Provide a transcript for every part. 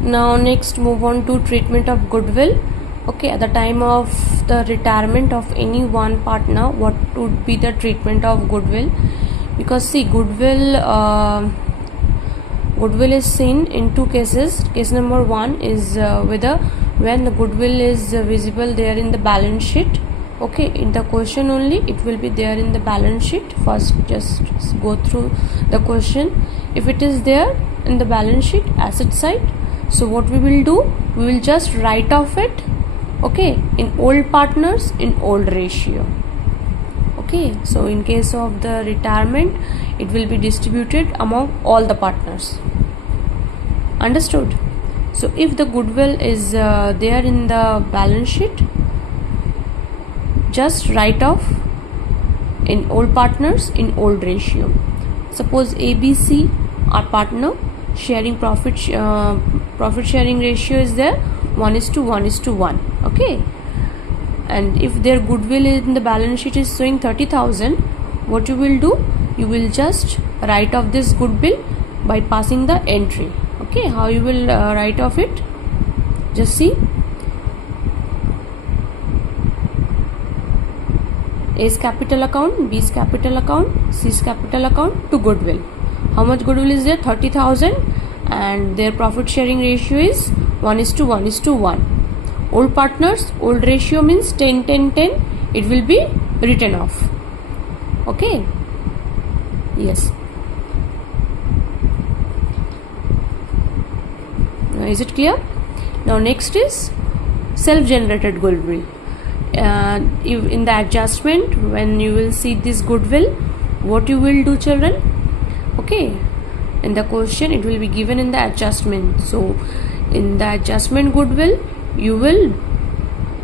Now next move on to treatment of goodwill. Okay, at the time of the retirement of any one partner, what would be the treatment of goodwill? Because see, goodwill is seen in two cases. Case number one is whether when the goodwill is visible there in the balance sheet. Okay, in the question only it will be there in the balance sheet. First just go through the question. If it is there in the balance sheet asset side, so what we will do, we will just write off it, okay, in old partners in old ratio. Okay, so in case of the retirement it will be distributed among all the partners. Understood? So if the goodwill is there in the balance sheet, just write off in old partners in old ratio. Suppose ABC are partner, sharing profit sharing ratio is there 1:1:1. Okay, and if their goodwill in the balance sheet is showing 30,000, what you will do, you will just write off this goodwill by passing the entry. Okay, how you will write off it? Just see. A's capital account, B's capital account, C's capital account to goodwill. How much goodwill is there? 30,000, and their profit sharing ratio is 1:1:1. Old partners, old ratio means 10:10:10. It will be written off. Okay. Yes. Is it clear? Now next is self-generated goodwill. In the adjustment, when you will see this goodwill, what you will do, children? Okay, in the question it will be given in the adjustment. So in the adjustment goodwill,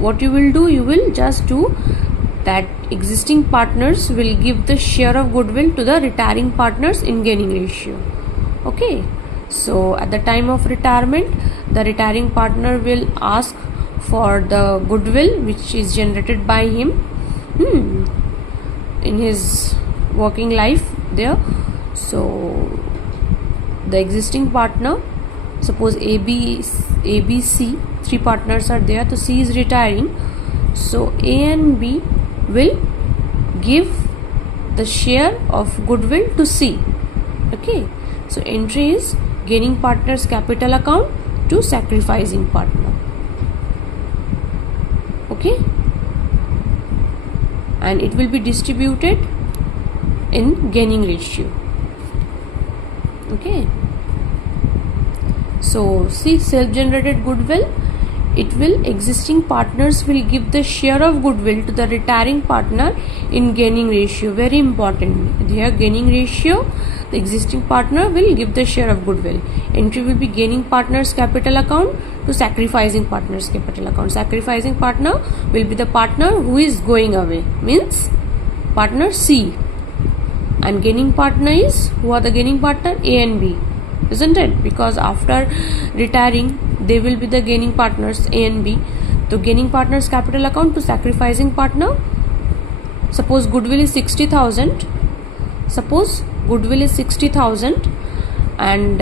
what you will do, you will just do that existing partners will give the share of goodwill to the retiring partners in gaining ratio. Okay, so at the time of retirement, the retiring partner will ask for the goodwill which is generated by him in his working life there. So the existing partner, suppose ABC, three partners are there, so C is retiring, so A and B will give the share of goodwill to C. Okay, so entry is gaining partners capital account to sacrificing partner. Okay, and it will be distributed in gaining ratio. Okay, so see, self-generated goodwill, it will, existing partners will give the share of goodwill to the retiring partner in gaining ratio. Very important here, gaining ratio, the existing partner will give the share of goodwill. Entry will be gaining partners capital account to sacrificing partners capital account. Sacrificing partner will be the partner who is going away, means partner C, and gaining partner is, who are the gaining partner? A and B, isn't it? Because after retiring they will be the gaining partners A and B. So gaining partners capital account to sacrificing partner. Suppose goodwill is 60,000. Suppose goodwill is 60,000 and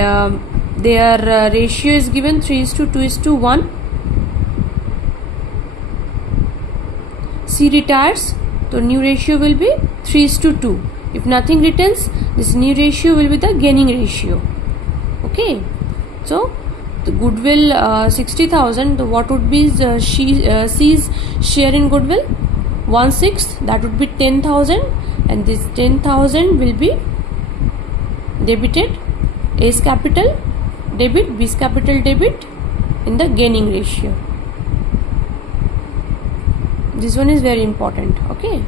their ratio is given 3:2:1. C retires, so new ratio will be 3:2. If nothing returns, this new ratio will be the gaining ratio. Okay, so the goodwill 60,000, what would be C's share in goodwill? 1/6, that would be 10,000, and this 10,000 will be debited. A's capital debit, B's capital debit in the gaining ratio. This one is very important. Okay.